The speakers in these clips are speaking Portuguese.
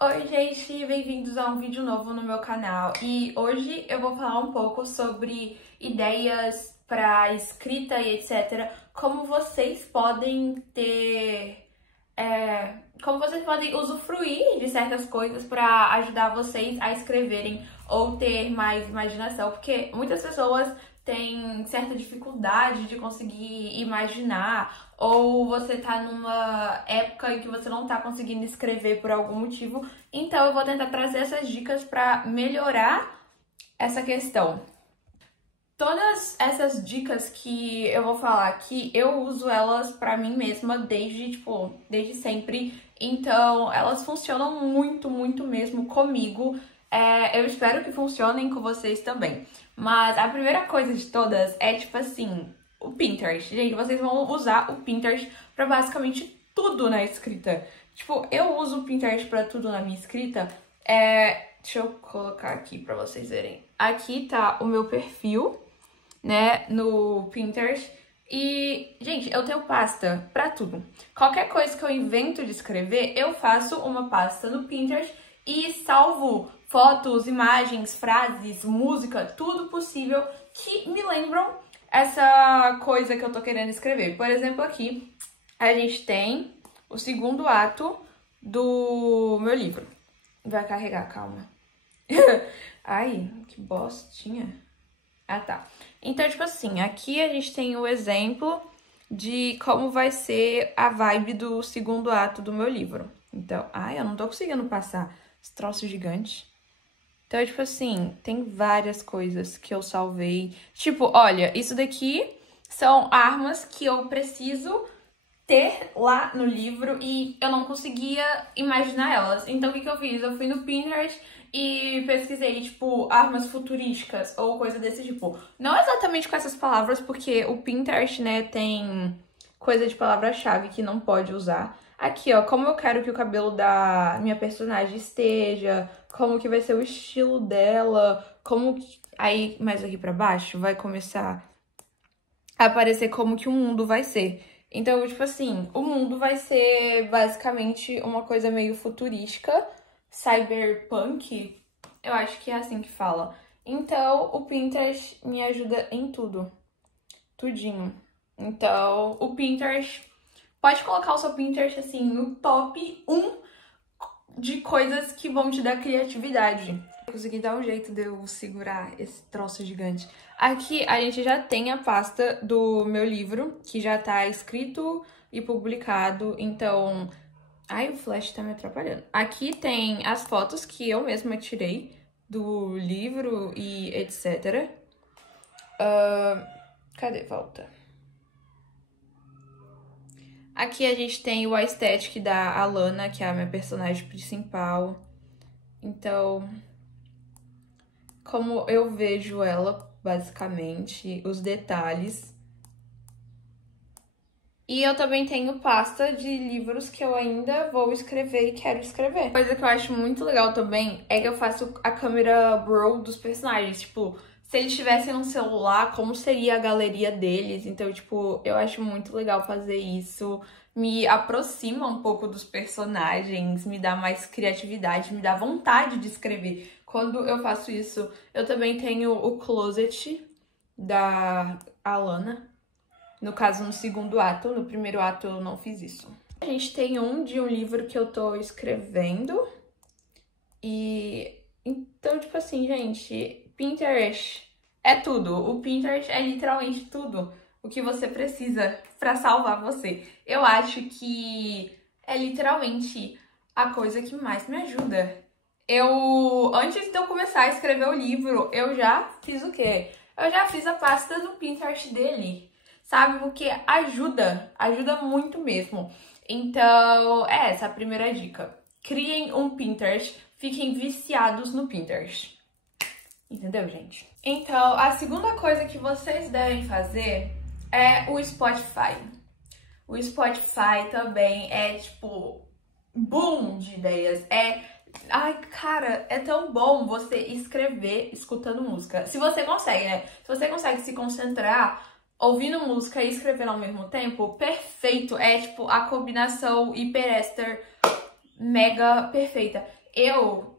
Oi, gente, bem-vindos a um vídeo novo no meu canal. E hoje eu vou falar um pouco sobre ideias para escrita e etc. Como vocês podem como vocês podem usufruir de certas coisas para ajudar vocês a escreverem ou ter mais imaginação, porque muitas pessoas têm certa dificuldade de conseguir imaginar, ou você tá numa época em que você não tá conseguindo escrever por algum motivo. Então eu vou tentar trazer essas dicas para melhorar essa questão. Todas essas dicas que eu vou falar aqui, eu uso elas pra mim mesma desde sempre. Então, elas funcionam muito mesmo comigo. Eu espero que funcionem com vocês também. Mas a primeira coisa de todas é, tipo assim, o Pinterest. Gente, vocês vão usar o Pinterest pra basicamente tudo na escrita. Tipo, eu uso o Pinterest pra tudo na minha escrita. Deixa eu colocar aqui pra vocês verem. Aqui tá o meu perfil, né, no Pinterest. E, gente, eu tenho pasta pra tudo. Qualquer coisa que eu invento de escrever, eu faço uma pasta no Pinterest e salvo fotos, imagens, frases, música, tudo possível que me lembram essa coisa que eu tô querendo escrever. Por exemplo, aqui a gente tem o segundo ato do meu livro. Vai carregar, calma. Ai, que bostinha. Ah, tá. Então, tipo assim, aqui a gente tem o exemplo de como vai ser a vibe do segundo ato do meu livro. Então, ai, eu não tô conseguindo passar esse troço gigante. Então, tipo assim, tem várias coisas que eu salvei. Tipo, olha, isso daqui são armas que eu preciso ter lá no livro e eu não conseguia imaginar elas. Então, o que eu fiz? Eu fui no Pinterest e pesquisei, tipo, armas futurísticas ou coisa desse tipo. Não exatamente com essas palavras, porque o Pinterest, né, tem coisa de palavra-chave que não pode usar. Aqui, ó, como eu quero que o cabelo da minha personagem esteja, como que vai ser o estilo dela, como que... Aí, mais aqui pra baixo, vai começar a aparecer como que o mundo vai ser. Então, tipo assim, o mundo vai ser basicamente uma coisa meio futurística, cyberpunk, eu acho que é assim que fala. Então, o Pinterest me ajuda em tudo, tudinho. Então, o Pinterest, pode colocar o seu Pinterest, assim, no top 1 de coisas que vão te dar criatividade. Eu consegui dar um jeito de eu segurar esse troço gigante. Aqui a gente já tem a pasta do meu livro, que já tá escrito e publicado, então... Ai, o flash tá me atrapalhando. Aqui tem as fotos que eu mesma tirei do livro e etc. Cadê? Volta. Aqui a gente tem o aesthetic da Alana, que é a minha personagem principal. Então, como eu vejo ela, basicamente, os detalhes. E eu também tenho pasta de livros que eu ainda vou escrever e quero escrever. Coisa que eu acho muito legal também é que eu faço a câmera roll dos personagens. Tipo, se eles tivessem um celular, como seria a galeria deles? Então, tipo, eu acho muito legal fazer isso. Me aproxima um pouco dos personagens, me dá mais criatividade, me dá vontade de escrever. Quando eu faço isso, eu também tenho o closet da Alana. No caso, no segundo ato. No primeiro ato eu não fiz isso. A gente tem um de um livro que eu tô escrevendo. E... Então, tipo assim, gente, Pinterest é tudo. O Pinterest é literalmente tudo o que você precisa pra salvar você. Eu acho que é literalmente a coisa que mais me ajuda. Antes de eu começar a escrever o livro, eu já fiz o quê? Eu já fiz a pasta do Pinterest dele. Sabe? Porque ajuda muito mesmo. Então, é essa a primeira dica. Criem um Pinterest, fiquem viciados no Pinterest. Entendeu, gente? Então, a segunda coisa que vocês devem fazer é o Spotify. O Spotify também é, tipo, boom de ideias. Ai, cara, é tão bom você escrever escutando música. Se você consegue, né? Se você consegue se concentrar ouvindo música e escrevendo ao mesmo tempo, perfeito. É tipo a combinação hiperester mega perfeita. Eu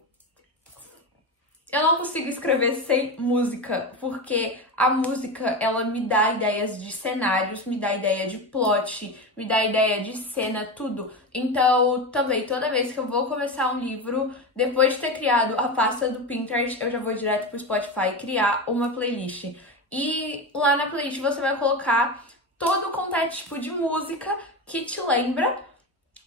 não consigo escrever sem música, porque a música, ela me dá ideias de cenários, me dá ideia de plot, me dá ideia de cena, tudo. Então, também, toda vez que eu vou começar um livro, depois de ter criado a pasta do Pinterest, eu já vou direto pro Spotify criar uma playlist. E lá na playlist você vai colocar todo quanto é tipo de música que te lembra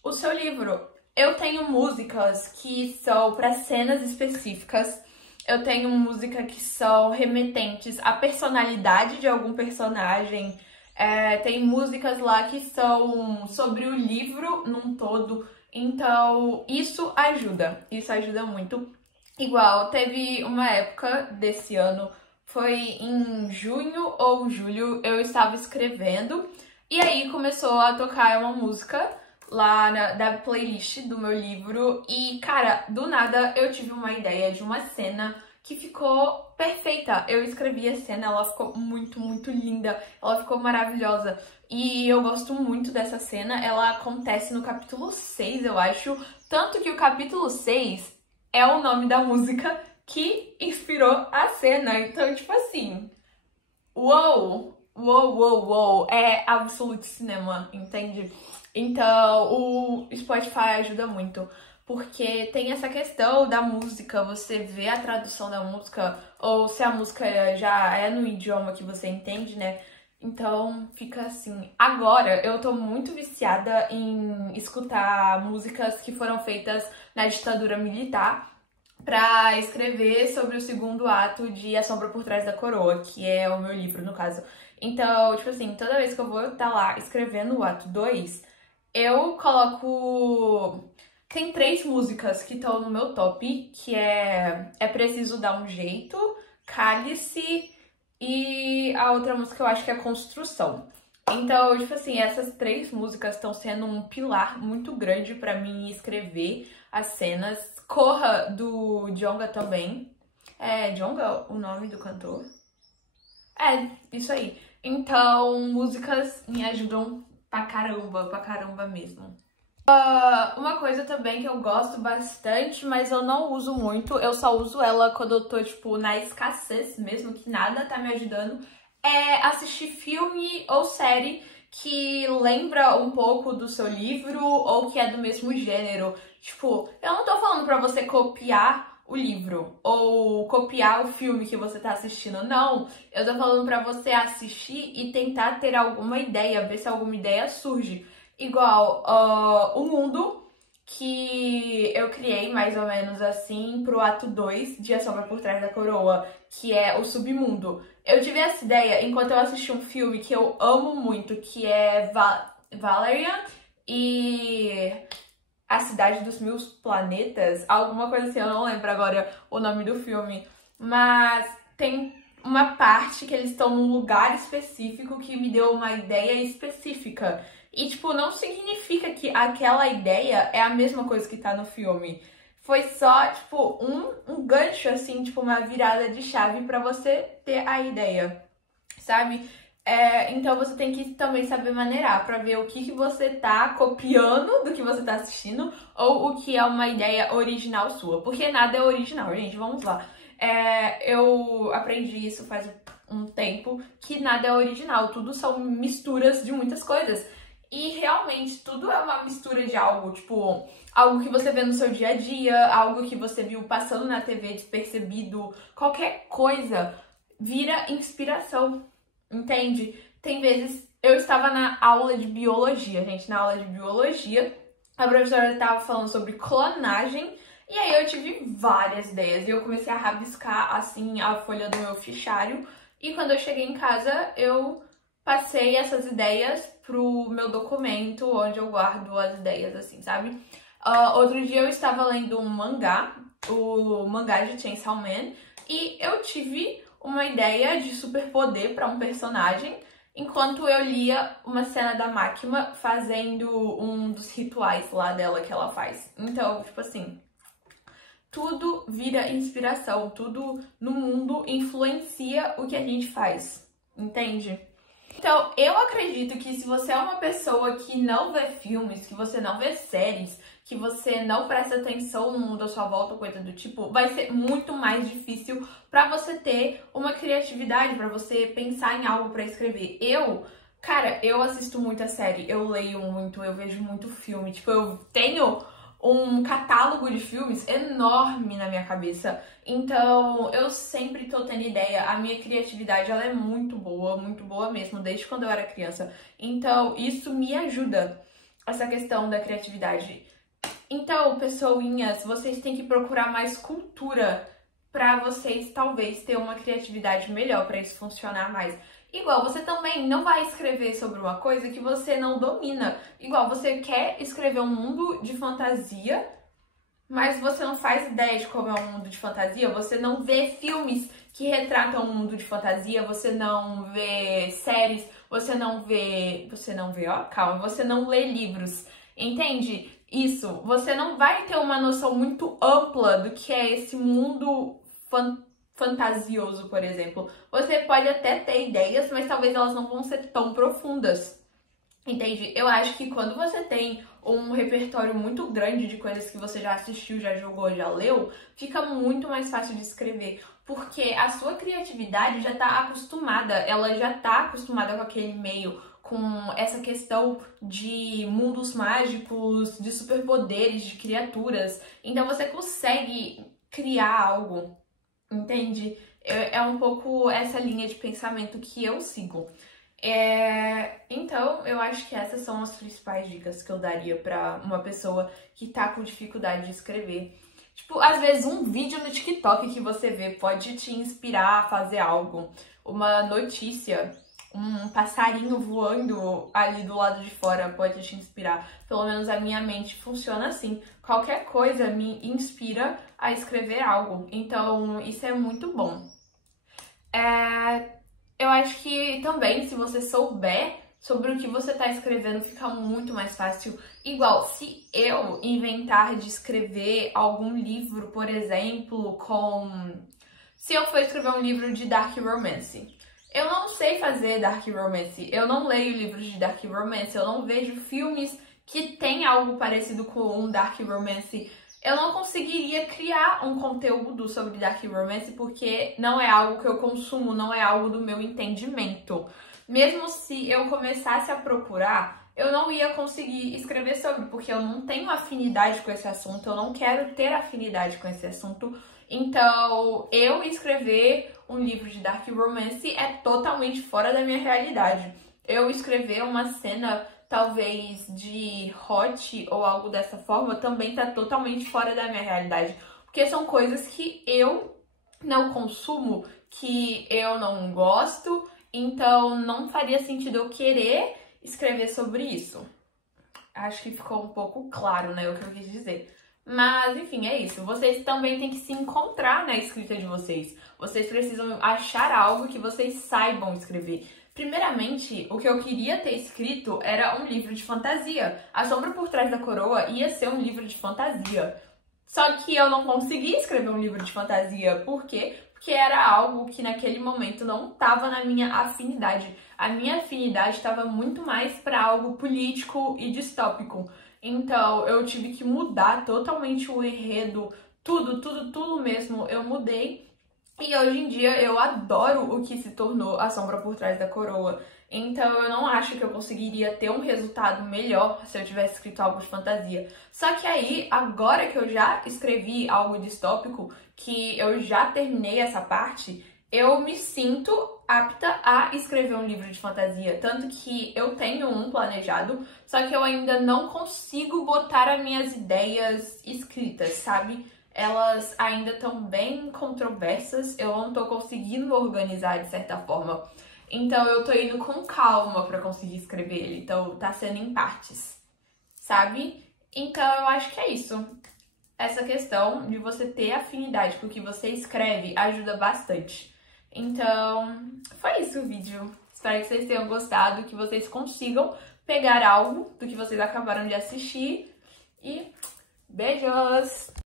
o seu livro. Eu tenho músicas que são para cenas específicas. Eu tenho música que são remetentes à personalidade de algum personagem. Tem músicas lá que são sobre o livro num todo. Então, isso ajuda muito. Igual, teve uma época desse ano, foi em junho ou julho, eu estava escrevendo. E aí começou a tocar uma música lá da playlist do meu livro e, cara, do nada eu tive uma ideia de uma cena que ficou perfeita. Eu escrevi a cena, ela ficou muito, muito linda, ela ficou maravilhosa. E eu gosto muito dessa cena, ela acontece no capítulo 6, eu acho. Tanto que o capítulo 6 é o nome da música que inspirou a cena. Então, tipo assim, uou, uou, uou, uou, é absoluto cinema, entende? Então, o Spotify ajuda muito, porque tem essa questão da música, você vê a tradução da música, ou se a música já é no idioma que você entende, né? Então, fica assim. Agora, eu tô muito viciada em escutar músicas que foram feitas na ditadura militar pra escrever sobre o segundo ato de A Sombra por Trás da Coroa, que é o meu livro, no caso. Então, tipo assim, toda vez que eu vou estar lá escrevendo o ato 2, eu coloco... Tem 3 músicas que estão no meu top, que é Preciso Dar um Jeito, Cálice e a outra música eu acho que é Construção. Então, tipo assim, essas 3 músicas estão sendo um pilar muito grande pra mim escrever as cenas. Corra, do Djonga também. É Djonga o nome do cantor? É, isso aí. Então, músicas me ajudam pra caramba mesmo. Uma coisa também que eu gosto bastante, mas eu não uso muito, eu só uso ela quando eu tô, tipo, na escassez mesmo, que nada tá me ajudando, é assistir filme ou série que lembra um pouco do seu livro ou que é do mesmo gênero. Tipo, eu não tô falando pra você copiar o livro ou copiar o filme que você tá assistindo, não. Eu tô falando pra você assistir e tentar ter alguma ideia, ver se alguma ideia surge. Igual, o mundo que eu criei mais ou menos assim pro ato 2 de A Sombra por Trás da Coroa, que é o submundo. Eu tive essa ideia enquanto eu assisti um filme que eu amo muito, que é Valerian e A Cidade dos Mil Planetas, alguma coisa assim, eu não lembro agora o nome do filme, mas tem uma parte que eles estão num lugar específico que me deu uma ideia específica. E, tipo, não significa que aquela ideia é a mesma coisa que tá no filme. Foi só, tipo, um gancho, assim, tipo, uma virada de chave pra você ter a ideia, sabe? Então você tem que também saber maneirar pra ver o que você tá copiando do que você tá assistindo ou o que é uma ideia original sua. Porque nada é original, gente, vamos lá. Eu aprendi isso faz um tempo, que nada é original, tudo são misturas de muitas coisas. E realmente tudo é uma mistura de algo, tipo, algo que você vê no seu dia a dia, algo que você viu passando na TV despercebido, qualquer coisa vira inspiração, entende? Tem vezes, eu estava na aula de biologia, gente, na aula de biologia, a professora estava falando sobre clonagem, e aí eu tive várias ideias, e eu comecei a rabiscar, assim, a folha do meu fichário, e quando eu cheguei em casa, eu passei essas ideias pro meu documento, onde eu guardo as ideias, assim, sabe? Outro dia eu estava lendo um mangá, o mangá de Chainsaw Man, e eu tive uma ideia de superpoder para um personagem, enquanto eu lia uma cena da Máquina fazendo um dos rituais lá dela que ela faz. Então, tipo assim, tudo vira inspiração, tudo no mundo influencia o que a gente faz, entende? Então, eu acredito que se você é uma pessoa que não vê filmes, que você não vê séries, que você não presta atenção no mundo à sua volta, coisa do tipo, vai ser muito mais difícil pra você ter uma criatividade, pra você pensar em algo pra escrever. Cara, eu assisto muita série, eu leio muito, eu vejo muito filme, tipo, eu tenho um catálogo de filmes enorme na minha cabeça. Então, eu sempre tô tendo ideia. A minha criatividade, ela é muito boa mesmo, desde quando eu era criança. Então, isso me ajuda, essa questão da criatividade. Então, pessoinhas, vocês têm que procurar mais cultura pra vocês talvez ter uma criatividade melhor, pra isso funcionar mais. Igual, você também não vai escrever sobre uma coisa que você não domina. Igual, você quer escrever um mundo de fantasia, mas você não faz ideia de como é um mundo de fantasia, você não vê filmes que retratam um mundo de fantasia, você não vê séries, você não vê, ó, calma, você não lê livros, entende? Isso, você não vai ter uma noção muito ampla do que é esse mundo fantasioso, por exemplo. Você pode até ter ideias, mas talvez elas não vão ser tão profundas. Entende? Eu acho que quando você tem um repertório muito grande de coisas que você já assistiu, já jogou, já leu, fica muito mais fácil de escrever. Porque a sua criatividade já tá acostumada, ela já tá acostumada com aquele meio, com essa questão de mundos mágicos, de superpoderes, de criaturas. Então você consegue criar algo, entende? É um pouco essa linha de pensamento que eu sigo. Então, eu acho que essas são as principais dicas que eu daria pra uma pessoa que tá com dificuldade de escrever. Tipo, às vezes um vídeo no TikTok que você vê pode te inspirar a fazer algo. Uma notícia, um passarinho voando ali do lado de fora pode te inspirar. Pelo menos a minha mente funciona assim. Qualquer coisa me inspira a escrever algo. Então, isso é muito bom. Eu acho que também, se você souber sobre o que você está escrevendo, fica muito mais fácil. Igual, se eu inventar de escrever algum livro, por exemplo, se eu for escrever um livro de Dark Romance, eu não sei fazer Dark Romance, eu não leio livros de Dark Romance, eu não vejo filmes que tem algo parecido com um Dark Romance. Eu não conseguiria criar um conteúdo sobre Dark Romance porque não é algo que eu consumo, não é algo do meu entendimento. Mesmo se eu começasse a procurar, eu não ia conseguir escrever sobre, porque eu não tenho afinidade com esse assunto, eu não quero ter afinidade com esse assunto. Então, eu escrever um livro de Dark Romance é totalmente fora da minha realidade. Eu escrever uma cena talvez de hot ou algo dessa forma, também tá totalmente fora da minha realidade. Porque são coisas que eu não consumo, que eu não gosto, então não faria sentido eu querer escrever sobre isso. Acho que ficou um pouco claro, né, o que eu quis dizer. Mas, enfim, é isso. Vocês também têm que se encontrar na escrita de vocês. Vocês precisam achar algo que vocês saibam escrever. Primeiramente, o que eu queria ter escrito era um livro de fantasia. A Sombra por Trás da Coroa ia ser um livro de fantasia. Só que eu não consegui escrever um livro de fantasia. Por quê? Porque era algo que naquele momento não estava na minha afinidade. A minha afinidade estava muito mais para algo político e distópico. Então, eu tive que mudar totalmente o enredo, tudo mesmo. Eu mudei. E hoje em dia eu adoro o que se tornou A Sombra por Trás da Coroa. Então eu não acho que eu conseguiria ter um resultado melhor se eu tivesse escrito algo de fantasia. Só que aí, agora que eu já escrevi algo distópico, que eu já terminei essa parte, eu me sinto apta a escrever um livro de fantasia. Tanto que eu tenho um planejado, só que eu ainda não consigo botar as minhas ideias escritas, sabe? Elas ainda estão bem controversas, eu não tô conseguindo organizar de certa forma. Então eu tô indo com calma pra conseguir escrever ele, então tá sendo em partes, sabe? Então eu acho que é isso. Essa questão de você ter afinidade com o que você escreve ajuda bastante. Então, foi isso o vídeo. Espero que vocês tenham gostado, que vocês consigam pegar algo do que vocês acabaram de assistir. E beijos!